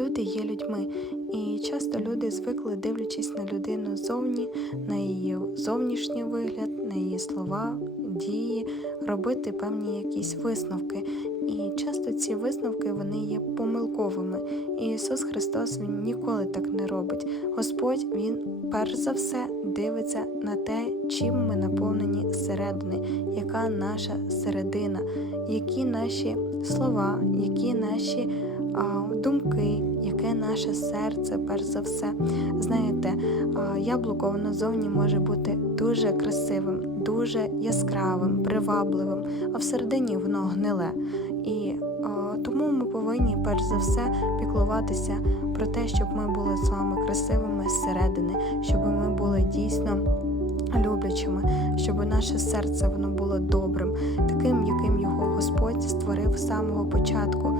люди є людьми, і часто люди звикли, дивлячись на людину ззовні, на її зовнішній вигляд, на її слова, дії, робити певні якісь висновки. І часто ці висновки вони є помилковими. І Ісус Христос Він ніколи так не робить. Господь Він перш за все дивиться на те, чим ми наповнені зсередини, яка наша середина, які наші слова, які наші а, думки, яке наше серце, перш за все. Знаєте, а, яблуко воно зовні може бути дуже красивим, дуже яскравим, привабливим, а всередині воно гниле. І а, тому ми повинні перш за все піклуватися про те, щоб ми були з вами красивими зсередини, щоб ми були дійсно люблячими, щоб наше серце воно було добрим, створив з самого початку.